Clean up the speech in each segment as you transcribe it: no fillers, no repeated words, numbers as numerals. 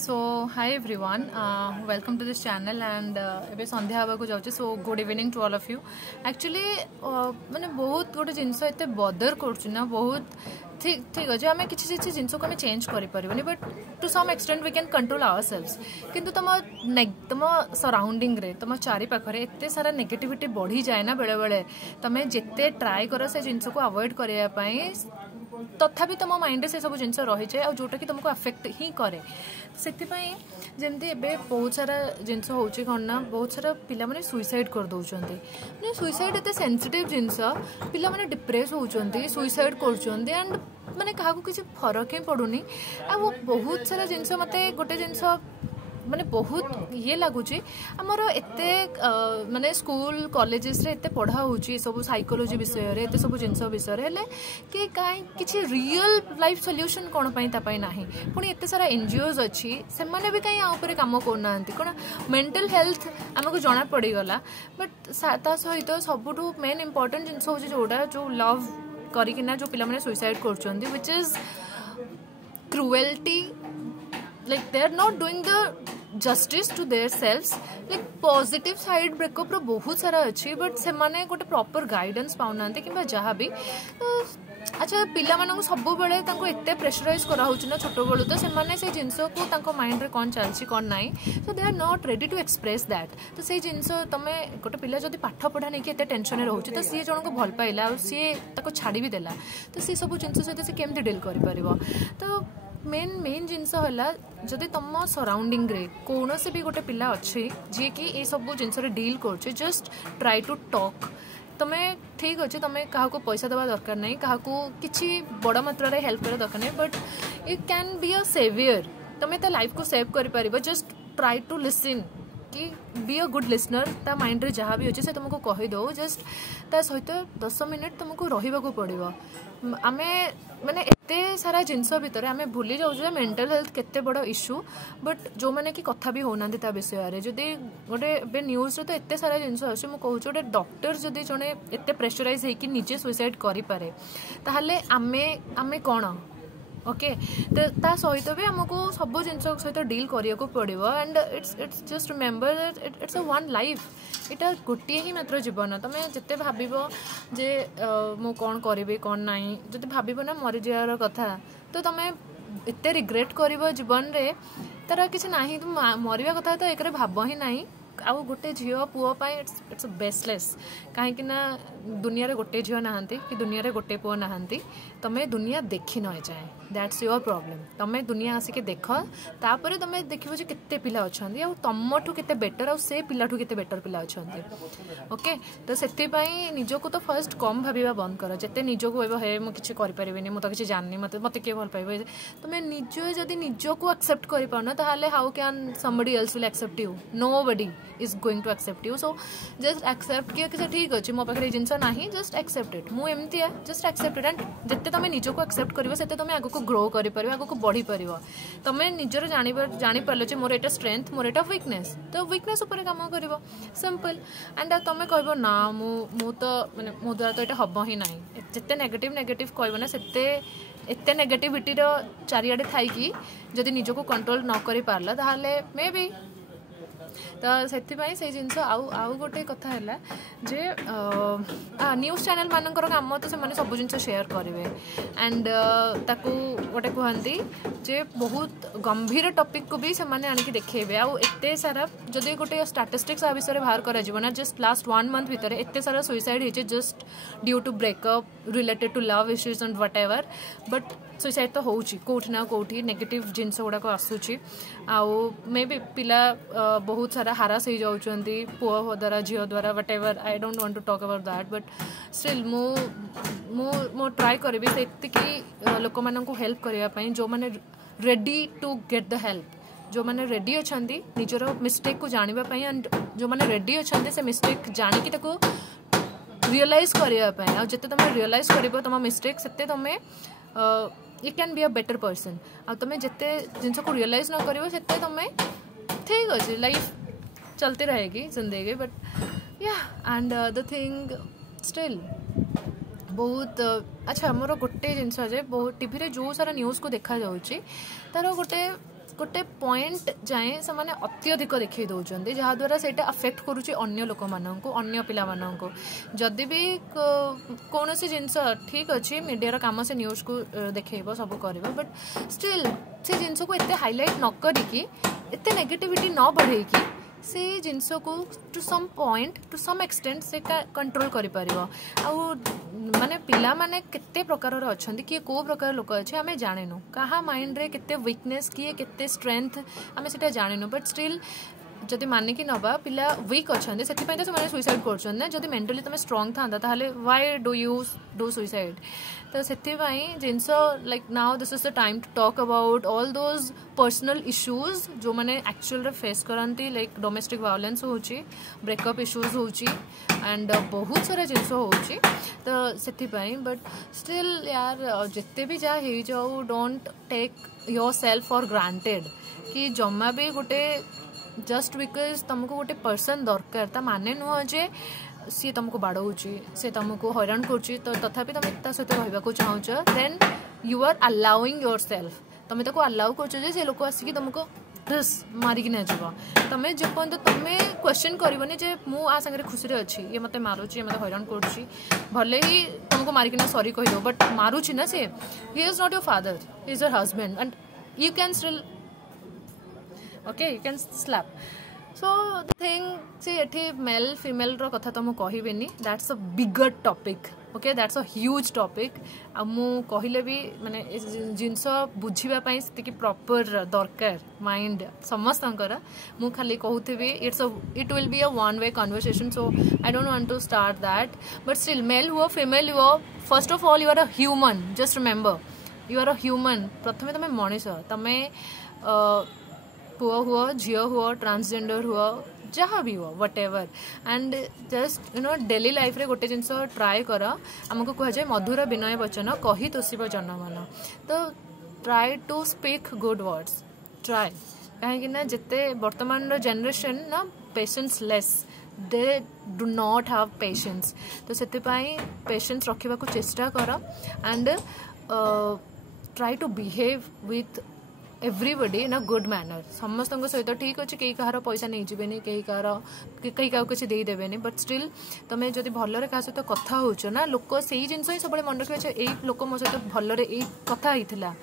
So hi everyone, welcome to this channel and ଏବେ ସନ୍ଧ୍ୟା ହେବାକୁ ଯାଉଛି so good evening to all of you. Actually ମାନେ ବହୁତ ଗୋଟେ ଜିନିଷ ଏତେ ବଦର କରୁଛି ନା ବହୁତ ଠିକ ଅଛି ଆମେ କିଛି କିଛି ଜିନିଷକୁ ଆମେ ଚେଞ୍ଜ କରିପାରିବନି but to some extent we can control ourselves କିନ୍ତୁ ତମ ସରାଉଣ୍ଡିଂରେ ତମ ଚାରିପାଖରେ ଏତେ ସାରା ନେଗେଟିଭିଟି ବଢ଼ି ଯାଏ ନା ବେଳେବେଳେ ତମେ ଯେତେ ଟ୍ରାଏ କର ସେ ଜିନିଷକୁ ଆଭଏଡ୍ କରିବା ପାଇଁ तथापि तुम माइंड से सब जिन रही जाए और जोटा कि तुमको अफेक्ट ही करे से जमती एबे बहुत सारा जिनस हो ना बहुत सारा पिला माने सुइसाइड कर दौरान मैंने सुइसाइड एत सेंसिटिव जिनस पिला माने डिप्रेस होती सुइसाइड कर एंड माने क्या किसी फरक ही पड़ूनी आ बहुत सारा जिनस मत गोटे जिनस माने बहुत ये लगुच आमर एत माने स्कूल कॉलेजेस रे एत पढ़ा होची सब साइकोलॉजी विषय रे एत सब जिनस विषय रे हेले कि काई किछि रियल लाइफ सॉल्यूशन कोन पई ता पई नाही पुनी एत सारा एनजीओज अछि से माने भी काई आ ऊपर काम करनांती कोन मेंटल हेल्थ हमको जणा पड़ी गला बट ता सहित सबुठु मेन इंपोर्टेंट जिनस होची जोडा जो लव करिकिना जो पिला माने सुसाइड करचोंदी which is cruelty like they are not doing the justice to their selves like positive side breakup रो बहुत सारा अच्छी बट से माने गोटे प्रॉपर गाइडेंस पाउनांते किबा जहाँ भी अच्छा पिला मानक सब बेले तांको एते प्रेशराइज करा होची ना छोटो बेलू तो से माने से जिंस को तांको माइंड रे कोन चलची कोन नाही so they are not ready to express that तो से जिंस तमे गोटे पिला जदी पाठ पढ़ा नै कि एते टेंशन रे रहउची तो सी जण को भल पाइला और सी ताको छाडी भी देला तो सी सब जिंस सहित से केमते डील करि परिबो तो मेन जिनस है जदि तुम सराउंडिंग रे कौन से भी गोटे पिला अच्छे जी कि ये सब जिनस डील कर जस्ट ट्राई टू टॉक तुम्हें ठीक अच्छे तुम्हें क्या पैसा देवा दरकार नहीं क्या किसी बड़ मात्रा हेल्प करा दरकार नहीं but it can be a saviour तुम्हें लाइफ को सेव कर जस्ट ट्राई टू लिसन कि बी अ गुड लिसनर ता माइंड रे जहाँ भी अच्छे से तुमको कहीदो जस्ट ता सहित 10 मिनिट तुमको रहिबाको पड़िबो आमे माने एते सारा जिनस भितर आमे भूली जाऊ मेंटल हेल्थ केते बड़ इश्यू बट जो माने कि कथा भी होना ता विषय रे जदी गोटे बे न्यूज रे तो एते सारा जिनस अछि मु कहू गोटे डॉक्टर जदी जने एते प्रेशराइज हे कि निजे सुसाइड करि पारे ताहले आमे कोन ओके तो ता सहित भी आमको सब जिन सहित डील करिया को पड़िबो and it's just remember that it's a one life इटा गोटे ही मात्र जीवन तुम जिते भाबिबो जे मु कौन करी कौन नाई जदि भाबिबो ना मरी जावर कथा तो तुम एते रिग्रेट करिबो जीवन रे तार किछि नाही तुम मरिबा कथा तो एकरे भाब ही नाही आउ गोटे झील पुओ इट्स बेसलेस कहीं दुनिया रे गोटे झील नहांती कि दुनिया रे गोटे पुओ नहांती तमें दुनिया देखी न जाए दैट्स योर प्रॉब्लम तमें दुनिया आसिक देख तापर तुम देखो जे केते पिला अछंती आ तमठू केते बेटर आ से पिलाठू केते बेटर पिला अछंती ओके तो सेति पई निजको तो फर्स्ट कम भाबिबा बंद कर जेते निजको एबो हे मु किछि करि परिबेनी मु तो किछि जाननी मते के भल पाइबो तुम निज जदी निजको एक्सेप्ट करि पानो ताहाले how can somebody else will accept you nobody is going to accept you so just accept कि ठीक अच्छे मो पाखे जिनस ना जस्ट एक्सेप्ट इट मु एमती है जस्ट एक्सेप्ट इट एंड जिते तुम निज को एक्सेप्ट कर से तुम आगे को ग्रो कर आगे बढ़ी पार तुम निजर जापर जे मोर एटा स्ट्रेंथ मोर एटा वीकनेस तो वीकनेस उपर काम कर सिंपल एंड तुम कह ना मु तो माने मो द्वारा तो ये हम ही ना जिते नेगेटिव कह ना से एते नेगेटिविटी चारिआडे थी जदि निज को कंट्रोल न कर पारला ताहले मे बी तो से जिनस आउ गोटे कथा है जे न्यूज़ चैनल मानकर काम तो से सब जिन शेयर करेंगे एंड ताकू गोटे कहती जे बहुत गंभीर टॉपिक को भी से आनिक देखेबे आउ एते सारा जदि गोटे स्टैटिस्टिक्स आ विषय बाहर करा जीवो ना जस्ट लास्ट 1 मंथ भितर एते सारा सुइसाइड होचे just due to breakup related to love issues and whatever but suicide तो होउची कोठी ना कोठी नेगेटिव जिनस गुड़ाक आसूची आउ मे बी पिला बहुत सारा हारास हो जाउछंती पुओ द्वारा झील द्वारा whatever I don't want to talk about that but still मो ट्राई करी से लोक माननकु हेल्प करिया पई जो माने ready to get the help जो माने रेडी अछंती निजर मिस्टेक को जानिबा पई एंड जो माने रेडी अछंती से मिस्टेक जानि कि ताको रियलाइज करिया पई आ जते तुम रियलाइज करिबो तुम मिस्टेक सेते तुम you can be a better person आ तुम जिते जिन को रियलाइज न करिबो सेते तुम ठीक अच्छे लाइफ चलती रहेगी जिंदगी बट या एंड द थिंग स्टिल बहुत अच्छा मोर गोटे जिनस बहुत टीवी रे जो सारा न्यूज़ को देखा जाउची तार गोटे गोटे पॉइंट जाए से अत्यधिक देखई दौरान जहाद्वारा से अफेक्ट करुच्ची अन्य लोक मानक अन्य पिला मानक जदि भी कौन सी जिनस ठीक अच्छे मीडिया काम से न्यूज को देखब सब कर बट स्टिल से जिनस को एत हाईलाइट न करिकी एत नेगेटिविटी न बढ़ेकी से जिनस को to some point to some extent से कंट्रोल कर माने पिला माने केते प्रकार अच्छा किए कौ प्रकार लोक अच्छे आम जाणु क्या माइंड रे केते वीकनेस किए केते स्ट्रेंथ आम से जाणु बट स्टिल जदि मानिकी नवा पिला वीक अच्छा से सुइसाइड कर मेंटली तुम स्ट्रंग था why do you do suicide तो से जिनस like now this is the time to talk about all those personal issues जो मैंने एक्चुअल फेस करती लाइक डोमेस्टिक वायलेंस होची ब्रेकअप इश्यूज होची एंड बहुत सारा जिनस होची तो से बट स्टिल यार जिते भी जहाँ हो जाऊ don't take yourself for granted कि जमा भी गोटे जस्ट बिकज तुमको गोटे पर्सन दरकार ता माने नुह जे सी तुमको बाड़ौची सी तुमको हैरान करुच्ची तो तथापि तुम ता सहित रहा चाहूच then you are allowing yourself तुम ताको अलाउ कर लोक आसिक तुमको ड्रेस मारिकी नाचब तुम जो पर्यंत तुम क्वेश्चन करबनी जे मु आ संगे खुशी अच्छी ये मत मारुची मत हैरान करुच्ची भले ही तुमको मारिकी सॉरी कहीद बट मारुची ना see he is not your father he is your husband and you can still okay you can slap so the thing see एठी मेल फीमेल रो कथा तो मु कहिबेनी that's a bigger topic okay that's a huge topic आ मु कहिले भी माने जिंस बुझिबा पई सेति प्रॉपर दरकार माइंड समस्तंकर मु खाली कहूथिबी it will be a one way conversation so I don't want to start that but still male हुआ female हुआ first of all you are a human just remember you are a human प्रथमे तमे मनीष तमे पुआ हुआ झील हुआ transgender हुआ जहाँ भी हुआ what ever and just you know daily life रे गोटे जिनस ट्राए कर आमको कह जाए मधुर विनय वचन कही तोषिब जनमन तो try to speak good words try कहीं जिते वर्तमान जेनरेशन ना patience less they do not have patience तो से पेशेंस रखा चेष्टा कर and try to behave with everybody in a good manner समस्त सहित ठीक अच्छे कई कहार पैसा नहीं जीवेनि कई क्या किसी देदेनि बट स्टिल तुम जब भलरे क्या सहित कथा होच ना लोक से जिनस ही सब मन रखिए यही लोक मो सहित भलरे यही कथा होता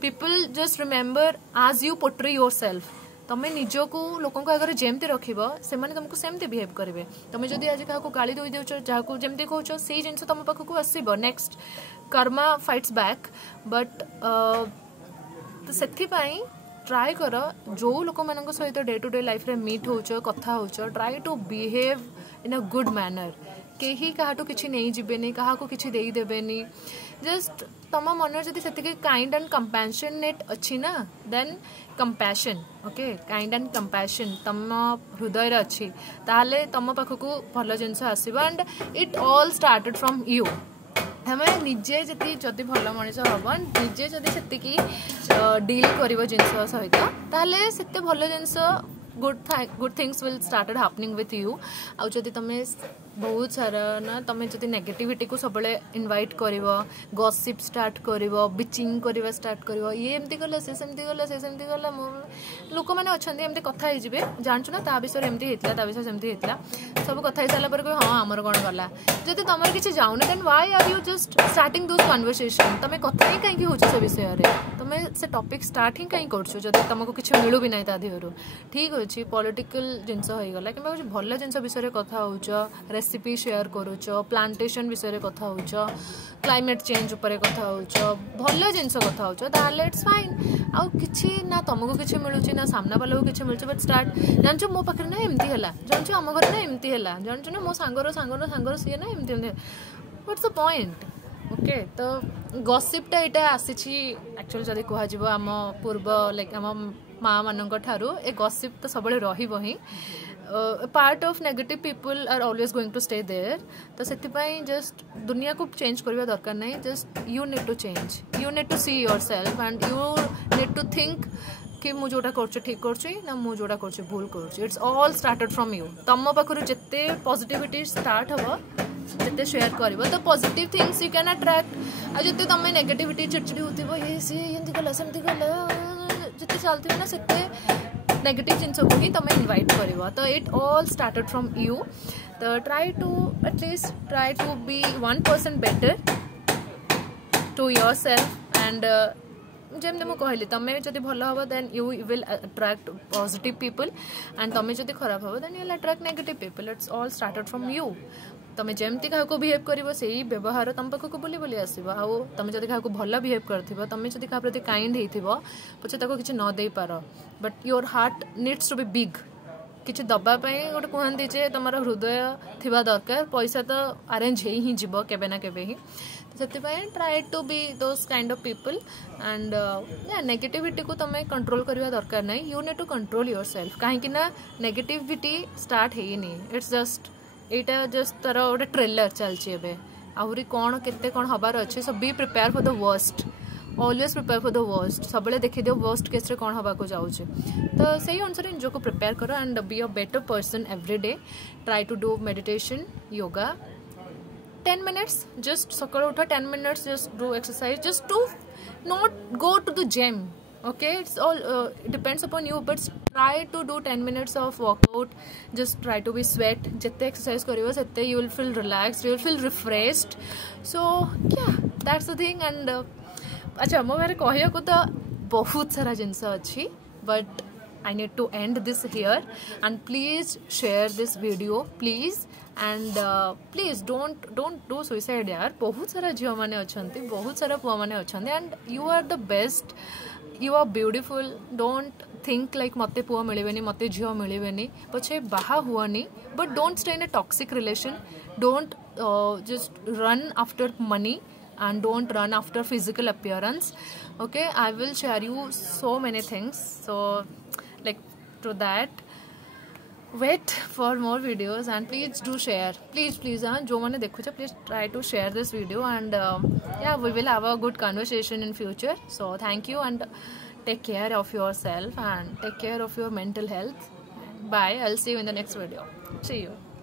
पीपल जस्ट रिमेम्बर आज यू पोट्रे योर सेल्फ तुम निजक लोक आगे जमती रखब से तुमको सेमती बिहेव करेंगे तुम जब आज क्या गाड़ी दे दौच जहाँ जमी कौच से जिन तुम पाखक आसब next karma fights back but तो से ट्राए कर जो लोक मान सहित डे टू डे लाइफ रे मीट होच कथा होच try to behave in a good manner कहीं क्या किसी नहीं जीवेनि क्या किसी देदेनि जस्ट तुम मन जब से काइंड एंड कंपैशनेट अच्छी ना then compassion okay kind and compassion तुम हृदय अच्छी ताहले तुम पाखक भल जिनस आसब and it all started from you हमें निजे जी जदि भल मनीष हम निजे जदि से डील कर जिनस सहित ताहले सेते भल जिनस good things will started happening with you आउ जदि तुम बहुत सारा ना तुम जब नेगेटिविटी को सब इनवाइट कर गॉसिप स्टार्ट कर बिचिंग करवा स्टार्ट कर ये एमती गला से सेमती गला से सेमती गला लोक मैंने अच्छा एमती कथा हो जानछु ना ता विषय एमती होता ता विषय सेमती होता सब कथा हो सारा पर हाँ आमर कौन गला जब तुम किसी जाऊनी then why are you just starting those conversation तुम कथा ही कहीं हो से विषय तुम से टॉपिक स्टार्ट ही कहीं कर जब तुमको किसी मिलू भी ना देहर ठीक अच्छे पॉलिटिकल जिनस होगला कि भल जिन विषय कथा हो रेसिपी शेयर करुच प्लांटेशन विषय कथा होच क्लाइमेट चेंज उपरे कथा होच भल जिनस कथा होच ताहले इट्स फाइन आउ किछि ना तुमको किछि मिलुछि ना सामना वाला को किछि मिलुछि बट स्टार्ट जानछु मो पाखरे ना एमती हला जानछु हम घर ना एमती हला जानछु ना मो सांगर सी ना एमती व्हाट्स द पॉइंट ओके तो गॉसिपटा एटा आसीछि एक्चुअली जदि कहा जिवो आम पूर्व लाइक आम माँ मानक ठारू ए गॉसिप तो सब रहिबो ही part of negative people are always going to stay there तो से जस्ट दुनिया को चेंज करवा दरकार नहीं just you need to change you need to see yourself and you need to think कि मु जोटा कर ठीक कर मु जोटा कर भूल कर it's all started from you तुम पाखर जिते पॉजिटिविटी स्टार्ट हम जिते शेयर कर तो positive things you can attract आ जिते तुम नेगेटिविटी चिड़चिड़ी होती ये सी एमती गला सेमती गला जिते चलते ना सेते नेगेटिव जिनस को ही तुम इनवाइट कर तो it all started from you तो try to at least try to be 1% better to yourself and जमती मुझे कहली तुम्हें जब भल हम then you will attract positive people and तुम्हें जब खराब हम then you will attract negative people it's all started from you तुम्हें जमती क्या बिहेव कर से व्यवहार तुम पाखक बुली बुली आसो आउ तुम जब क्या भल बिहेव कर तुम जब क्या प्रति काइंड हो पचे किसी न दे पार but your heart needs to be big किसी दबापाई गोटे कहती जे तुम हृदय थिबा दरकार पैसा तो अरेंज ही जीव केबे ना केबे ही तो से try to be those kind of people and negativity को तुम कंट्रोल करवा दरकार नहीं you need to control yourself कहीं नेगेटिविटी स्टार्ट है इट्स जस्ट यहाँ जस्ट तार गोटे ट्रेलर चलती आहरी कौन केते कौन हबार अच्छे so be prepare for the worst always prepare for the worst सब देखी दियो वर्स्ट केस रे कौन हवा को जाऊे तो सही अनुसार निज को प्रिपेयर करो and be a better person every day try to do meditation yoga 10 minutes just सकाळ उठा 10 minutes just do exercise just to not go to the gym okay it's all depends upon you but try to do 10 minutes of workout just try to be sweat jette exercise karibo sette you will feel relaxed you will feel refreshed so yeah that's the thing and अच्छा मो बारे कहया को तो बहुत सारा जिनस अच्छी but I need to end this here and please share this video please and please don't do suicide यार बहुत सारा झील मैंने अच्छा बहुत सारा पुआ मैंने अच्छा and you are the best you are beautiful don't think like मते पुआ मिलेबेनी मते झील मिलेबेनी पछे बाहा हुआनी but don't stay in a toxic relation don't just run after money and don't run after physical appearance okay I will share you so many things so like to that wait for more videos and please do share please जो मैंने देखो please try to share this video and yeah we will have a good conversation in future so thank you and take care of yourself and take care of your mental health bye I'll see you in the next video see you